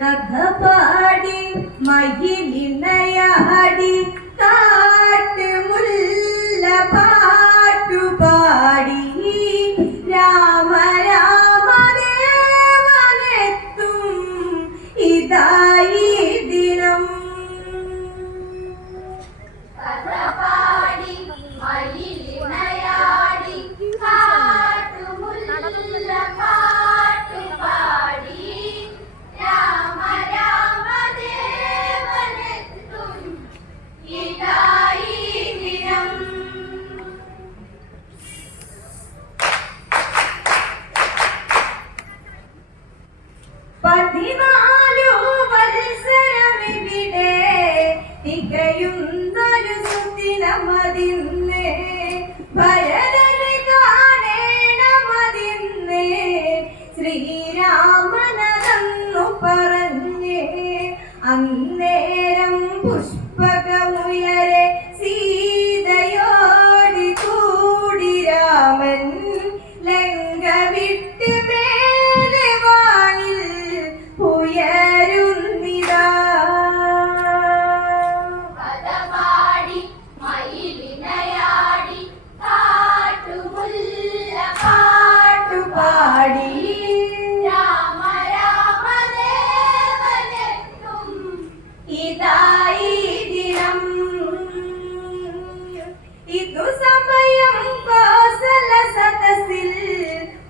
കഥ പാടി മയിലിണയാടി കാട്ടുമുല്ല പാട്ടുപാടി രാമ രാമദേവനെത്തും ഇതായി ദിനം. കഥ പാടി മയിലിണയാടി കാട്ടുമുല്ല പാട്ടുപാടി രാമ രാമദേവനെത്തും ഇതായി ദിനം. പതിനാലു വത്സരമിവിടെ തികയുന്നൊരു സുദിനമതിന്ന് ഭരതനെ കാണേണമതിന്ന് ശ്രീരാമനന്നു പറഞ്ഞ് അന്നേരം പുഷ്പകമുയരെ സീതയോടി കൂടി രാമൻ ലങ്ക വിട്ട് മേലെ വാനിൽ ഉയരുന്നിതാ. കഥ പാടി മയിലിണയാടി കാട്ടുമുല്ല പാട്ടുപാടി രാമ രാമദേവനെത്തും ഇതായി ദിനം. ഇതു സമയം കോസല സദസ്സിൽ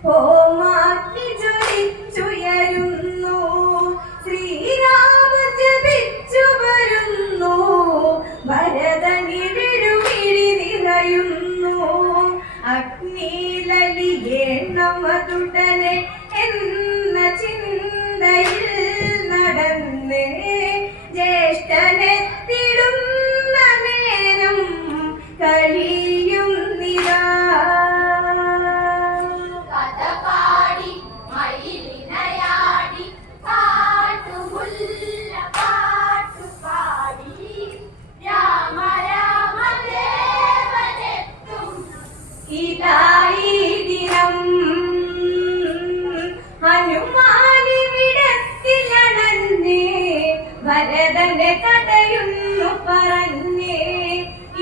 ഹോമാഗ്നി ജ്വലിച്ചുയരുന്നു. ശ്രീരാമ ജപിച്ചു വരുന്നു. ഭരതനിഴരുമിഴി നിറയുന്നു. അഗ്നിയിലലിയേണമതുടനെ എന്ന ചിന്തയിൽ നടന്ന് ജ്യേഷ്ഠനെത്തിടുന്ന നേരം കഴിയുന്നിതാ. കഥ പാടി മയിലിണയാടി കാട്ടുമുല്ല പാട്ടുപാടി രാമ രാമദേവനെത്തും ഇതായി ദിനം. ഹനുമാനിവിടത്തിലണഞ്ഞ് ഭരതന്റെ കഥയുന്നു പറഞ്ഞ്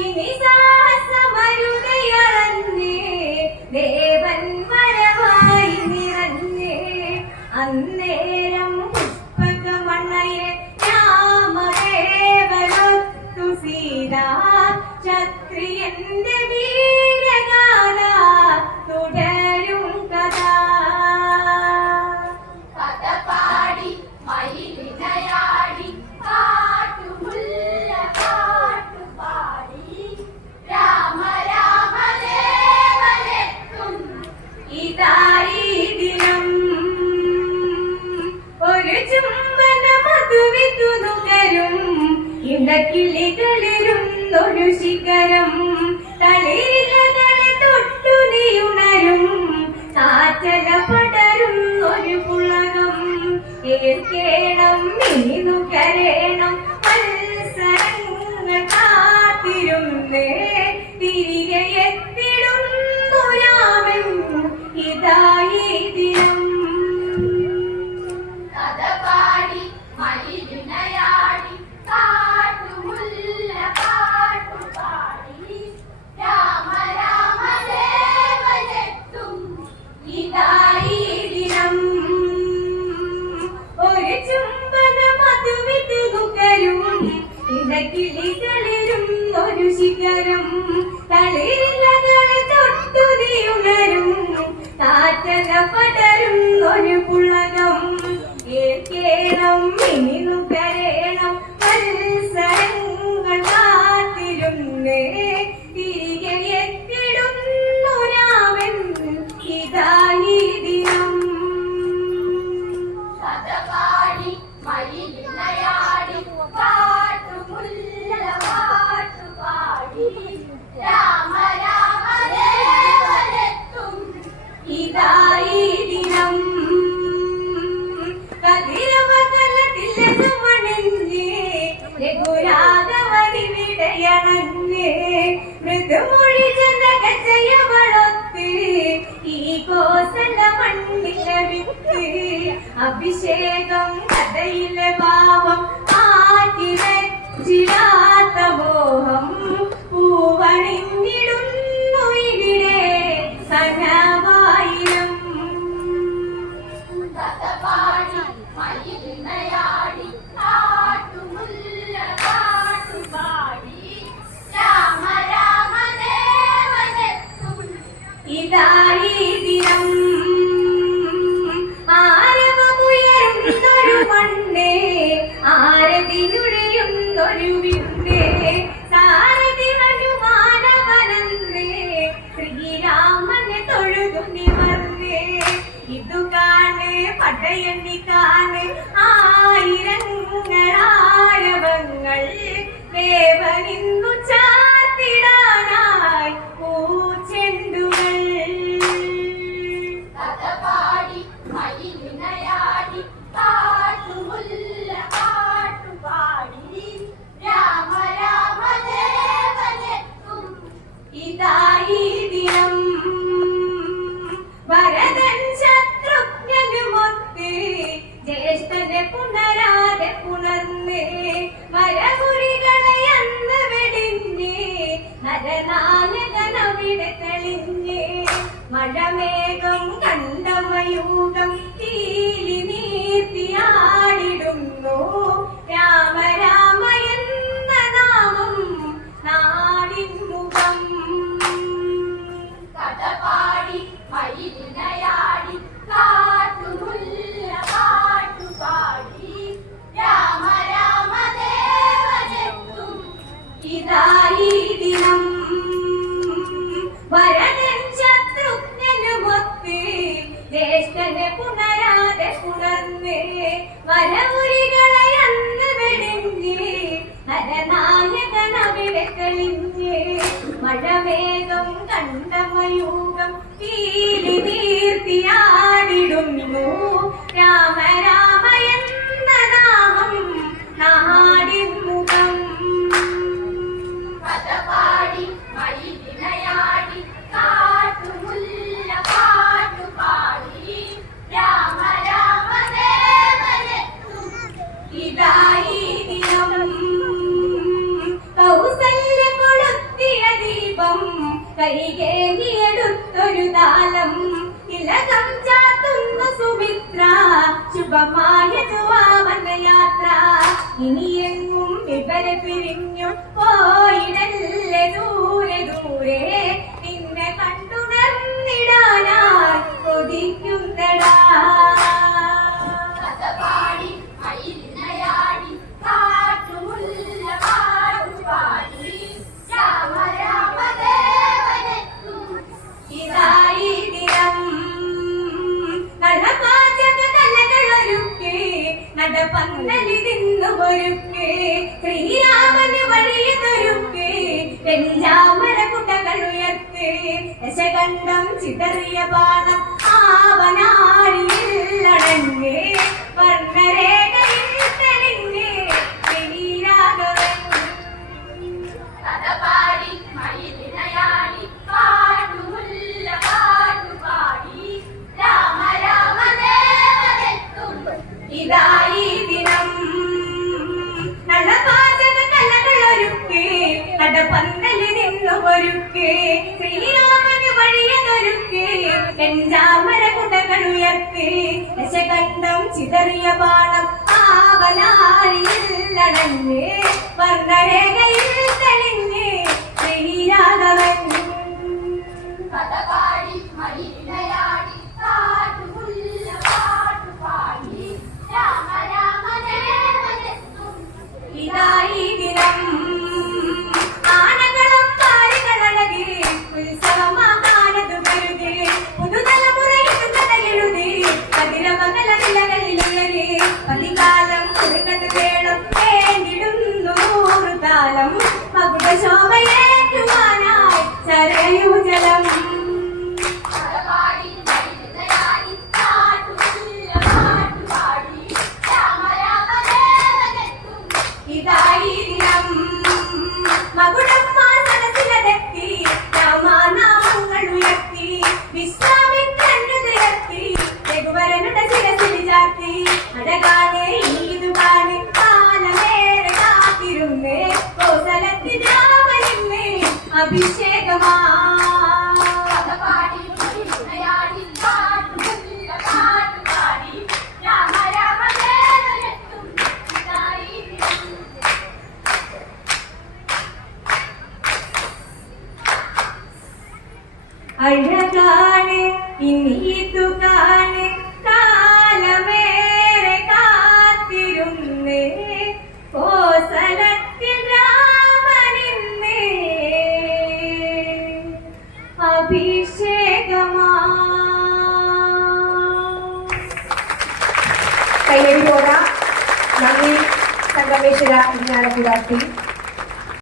ഇനി സാഹസമരുതയറഞ്ഞ് ദേവൻ വരവായി നിറഞ്ഞ് അന്നേരം പുഷ്പകമണയെ രാമദേവനൊത്തു സീത ക്ഷത്രിയന്റെ വീരഗാഥ തുടരും കഥ. കഥ പാടി മയിലിണയാടി കാട്ടുമുല്ല പാട്ടുപാടി രാമ രാമദേവനെത്തും ഇതായി ദിനം. ഒരു ചുംബന മധുവിതു നുകരും ഇണക്കിളികളിരുന്നൊരു ശിഖരം തളിരിലകളെ തൊട്ടു നീയുണരും കാറ്റല പടരുന്നൊരു പുളകം ഏൽക്കേണം ഇനി നുകരേണം മത്സരങ്ങൾ കാത്തിരുന്നേ തിരികെ എത്തിടുന്നു രാമൻ ഇതായി ദിനം. കഥ പാടി മയിലിണയാടി കാട്ടുമുല്ല പാട്ടുപാടി രാമ രാമദേവനെത്തും ഇതായി ദിനം. ഒരു ചുംബന മധുവിതു നുകരും ഇണക്കിളികളിരുന്നൊരു ശിഖരം തളിരിലകളെ തൊട്ടു നീയുണരും കാറ്റല പടരുന്നൊരു പുളകം ഏൽക്കേണം ഇനി നുകരേണം മത്സരങ്ങൾ കാത്തിരുന്നേ തിരികെ എത്തിടുന്നു രാമൻ ഇതായി ദിനം. കഥ പാടി മയിലിണയാടി കാട്ടുമുല്ല പാട്ടുപാടി രാമ രാമദേവനെത്തും ഇതായി ദിനം. കതിരവതലത്തിലകമണിഞ്ഞ് രഘുരാഘവനിവിടയണഞ്ഞ് മൃദുമൊഴി ജനകജയമളൊത്ത് ഈ കോസല മണ്ണില വിത്ത് അഭിഷേകം കഥ കഥയിലെ ഭാവം മാറ്റിവെച്ചിടാത്ത മോഹം പൂവണിഞ്ഞിടുന്നു ഇവിടെ കനവായിരം. കഥ പാടി മയിലിണയാടി കാട്ടുമുല്ല കാട്ടുപാടി രാമ രാമ ദേവനെത്തും ഇതായി ദിനം ആരവമുയരുന്നൊരു മണ്ണേ ആരതിനുഴയുന്നൊരു വിണ്ടേ സാരഥി ഹനുമാനവനന്തേ ശ്രീരാമനെ തൊഴുതു നിവർന്നേ. ഇതു കാണേ പടയണി കാണേ ആയിരങ്ങളാരവങ്ങൾ ദേവനിന്നു ചാർത്തിടാനായി പൂച്ചെണ്ടുകൾ. കഥ പാടി മയിലിണയാടി കാട്ടുമുല്ല കാട്ടുപാടി രാമ രാമ ദേവനെത്തും ഇതായി ദിനം ഭരതൻ ശത്രുഘ്നനുമൊത്ത് ജ്യേഷ്ഠനെ പുണരാതെ പുണർന്നേ വരകുറികളെ അന്ന് വെടിഞ്ഞേ നരനായകനവിടെ തെളിഞ്ഞേ. മഴമേഘം കണ്ടമയൂകം തീലി നീർത്തിയാടിടുന്നു രാമ രാമ എന്ന നാമം നാടിൻ മുഖം. കഥ പാടി മയിലിണയാടി കാട്ടുമുല്ല കാട്ടുപാടി രാമ രാമ ദേവനെത്തും ഇതായി ദിനം ഭരതൻ ശത്രുഘ്നനുമൊത്ത് ജ്യേഷ്ഠനെ പുണരാതെ പുണർന്നേ വരവുരികളെ അന്ന് വെടിഞ്ഞേ നരനായകനവിടെ തെളിഞ്ഞേ. മഴമേഘം കണ്ടമയൂകം തീലി നീർത്തിയാടിടുന്നു രാമ രാമ എന്ന നാമം നാടിൻ മുഖം. കഥ പാടി മയിലിണയാടി കാട്ടുമുല്ല കാട്ടുപാടി രാമ രാമ ദേവനെത്തും ഇതായി ദിനം കൗസല്യ കൊളുത്തിയ ദീപം കൈകേകിയെടുത്തൊരു താലം തിലകം ചാത്തുന്നു സുമിത്ര ശുഭമായതു ആവന യാത്ര. ഇനിയെങ്ങും വിവരെ പിരിഞ്ഞു പോയിടല്ലേ ദൂരെ ദൂരെ നിന്നെ കണ്ടുണർന്നിടാനായി കൊതിക്കുന്നടാ. കഥ പാടി മയിലിണയാടി കാട്ടുമുല്ല കാട്ടുപാടി രാമ രാമ ദേവനെത്തും ഇതായി ദിനം നടപാചക കലകളൊരുക്കി നടപന്തലിരുന്നു ഒരുക്കി ശ്രീരാമന് വഴിയൊരുക്കി പെഞ്ചാമര കുടകൾ ഉയർത്തി ദശകണ്ഠം ചിതറിയ ബാണം ആവനാഴിയിൽ അടങ്ങി വർണ്ണരേഖയിൽ തെളിഞ്ഞ് ശ്രീരാഘവൻ. കഥ പാടി മയിലിണയാടി കാട്ടുമുല്ല കാട്ടുപാടി രാമ രാമ ദേവനെത്തും ഇതായി ദിനം നടപാചക കലകളൊരുക്കി നടപന്തലിരുന്നു ഒരുക്കി ശ്രീരാമന് വഴിയൊരുക്കി പെഞ്ചാമര കുടകൾ ഉയർത്തി ദശകണ്ഠം ചിതറിയ ബാണം ആവനാഴിയിൽ അടങ്ങി വർണ്ണരേഖയിൽ തെളിഞ്ഞ് ശ്രീരാഘവൻ. കഥ പാടി മയിലിണയാടി കാട്ടുമുല്ല കാട്ടുപാടി രാമ രാമ ദേവനെത്തും ഇതായി ദിനം ആനകളും പാരികളഴകി ഉത്സവമാകാനതു കരുതി പുതുതലമുറയിൽ കഥയെഴുതി കതിരമകല നിലകളിലുള്ളി പതികാലം കുറികത് വേണം വേണ്ടിടുന്നു 100 കാലം മകുടശോഭയേറ്റുവാനായി ചരയൂ ജലം. കഥ അഴകാണ് ഇനീതു കാണ് കാലമേറെ കാത്തിരുന്നേ കോസലത്തിൽ രാമനിന്നേ അഭിഷേകമാ. കൈയടി പോരാ. നന്ദി സംഗമേശ്വര വിജ്ഞാന കൂടാത്തി.